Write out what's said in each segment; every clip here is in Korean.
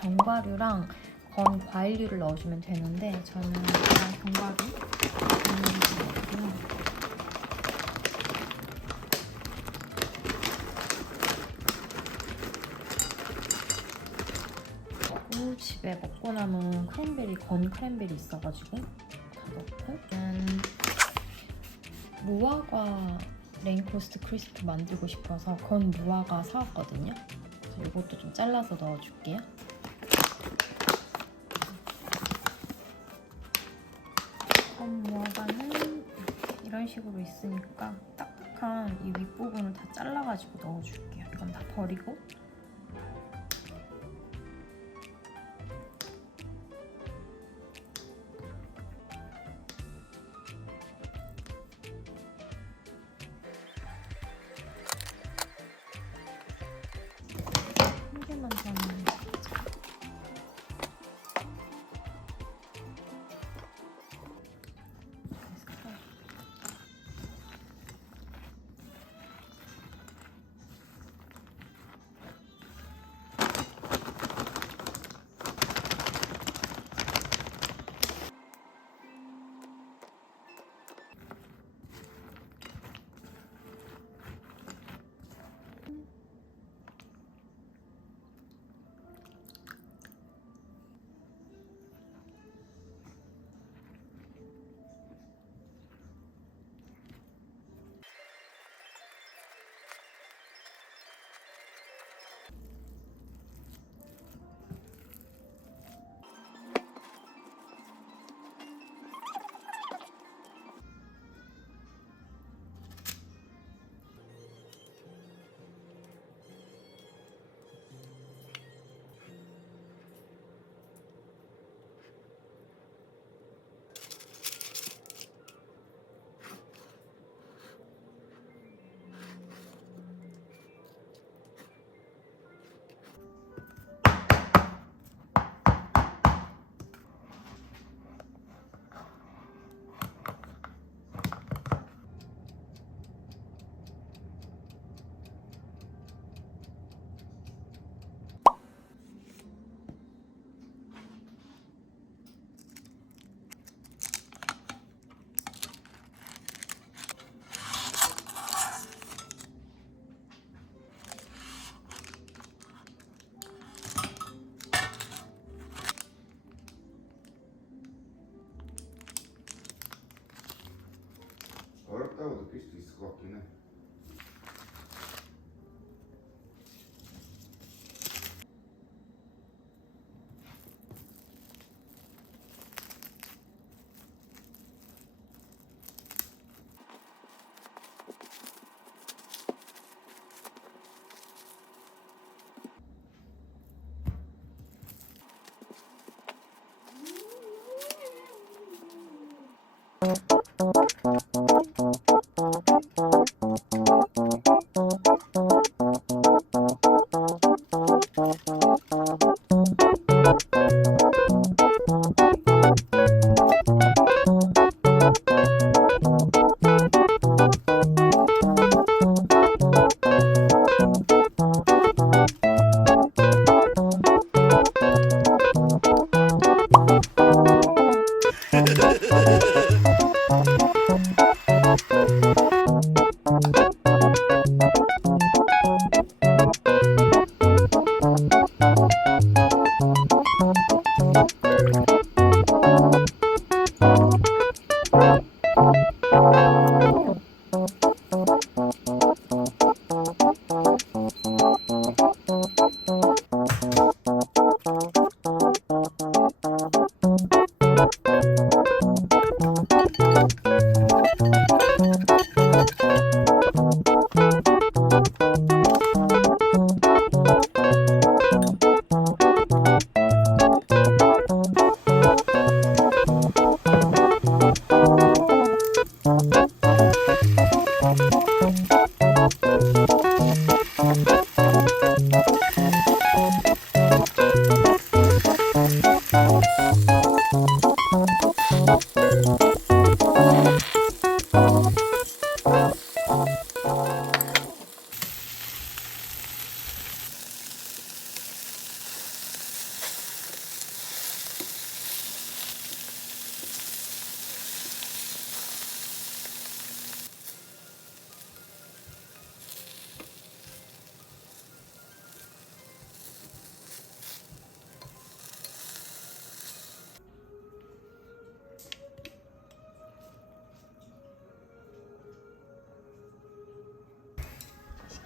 견과류랑 건 과일류를 넣어주면 되는데 저는 그냥 견과류 그리고 집에 먹고 남은 크랜베리, 건 크랜베리 있어가지고 다 넣고 무화과 레인코스트 크리스프 만들고 싶어서 건 무화과 사왔거든요. 그래서 이것도 좀 잘라서 넣어줄게요. 건 무화과는 이런 식으로 있으니까 딱딱한 이 윗부분을 다 잘라가지고 넣어줄게요. 이건 다 버리고. 한 개만 더 넣으면 어렵다고 느낄 수도 있을 것 같긴 해.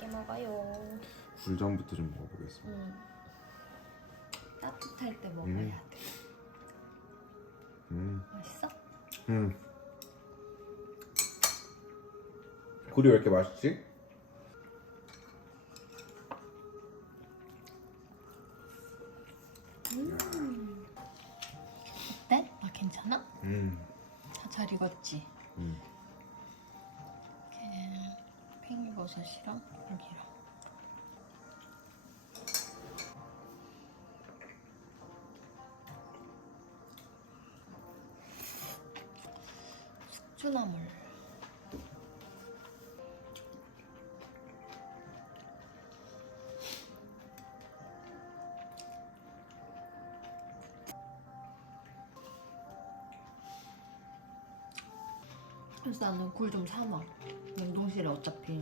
맛있게 먹어요. 굴전부터 좀 먹어보겠습니다. 따뜻할 때 먹어야 돼. 맛있어? 굴이 왜 이렇게 맛있지? 어때? 나 괜찮아? 다 잘 익었지? 음. 이렇게 팽이버섯이랑 고기랑. 숙주나물. 그래서 나는 굴 좀 사놔. 냉동실에 어차피.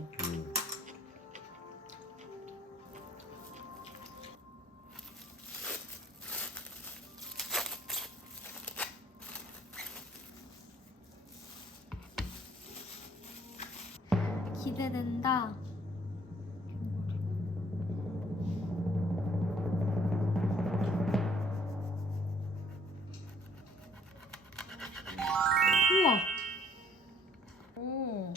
기대된다. 우와. 오.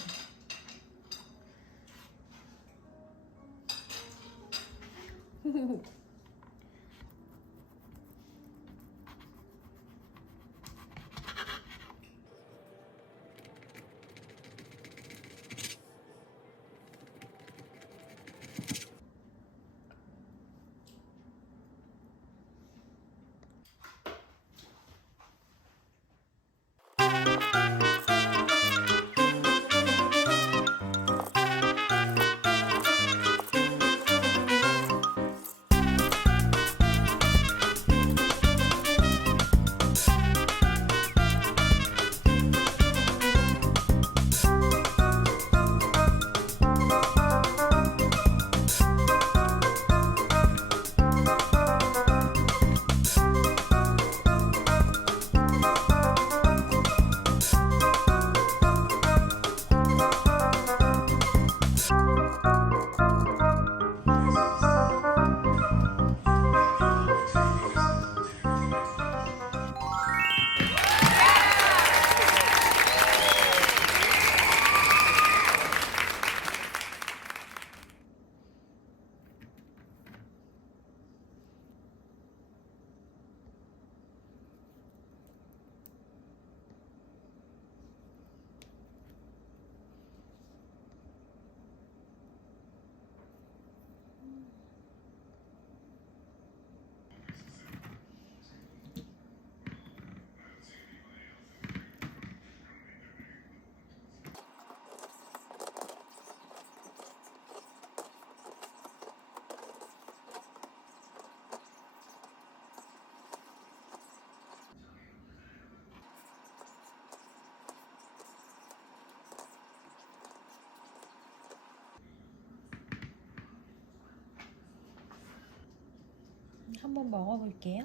한번 먹어볼게요.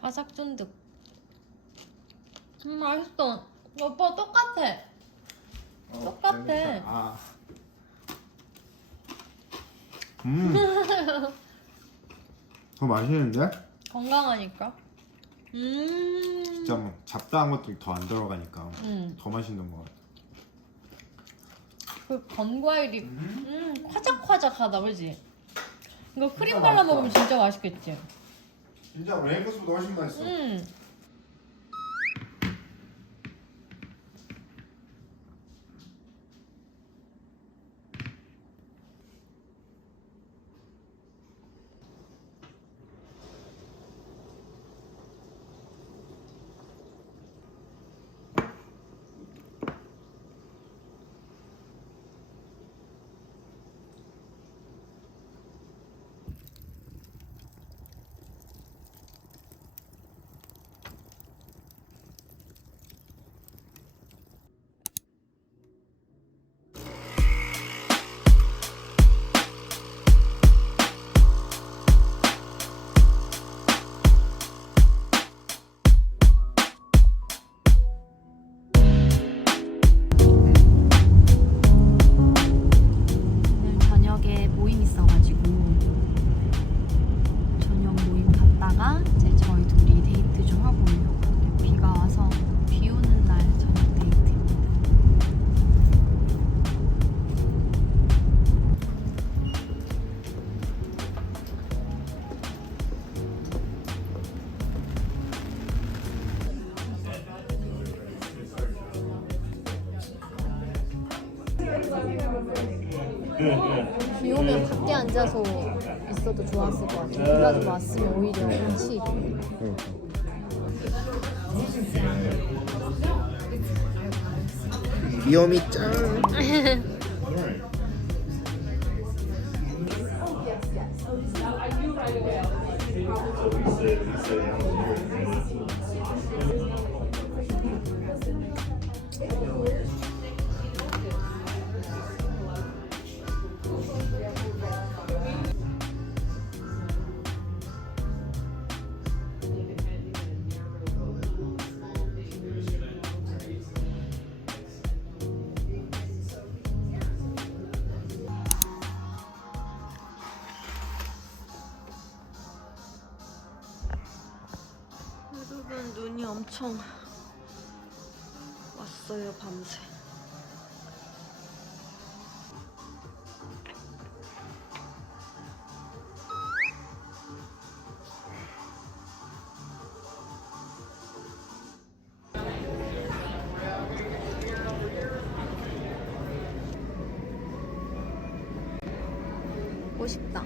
바삭 쫀득. 맛있어. 오빠 똑같아. 똑같아. 아. 더 맛있는데? 건강하니까. 진짜 뭐 잡다한 것들이 더 안 들어가니까 더 맛있는 것 같아. 그 건과일이 화작화작하다, 그지? 이거 크림 진짜 발라 맛있다. 먹으면 진짜 맛있겠지? 진짜 레인보스보다 훨씬 맛있어. 비 오면 밖에 앉아서 있어도 좋았을 것 같아. 비가 좀 왔으면 오히려 운치. 귀요미 짱. 여러분 눈이 엄청 왔어요 밤새. 보고 싶다.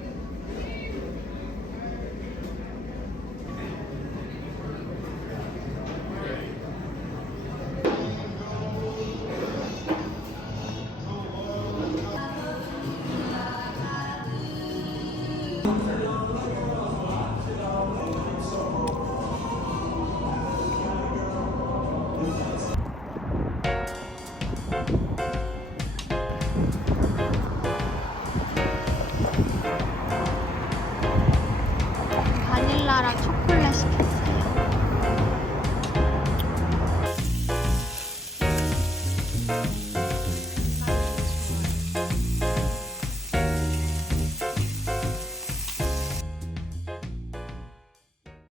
바닐라랑 초콜릿 시켰어.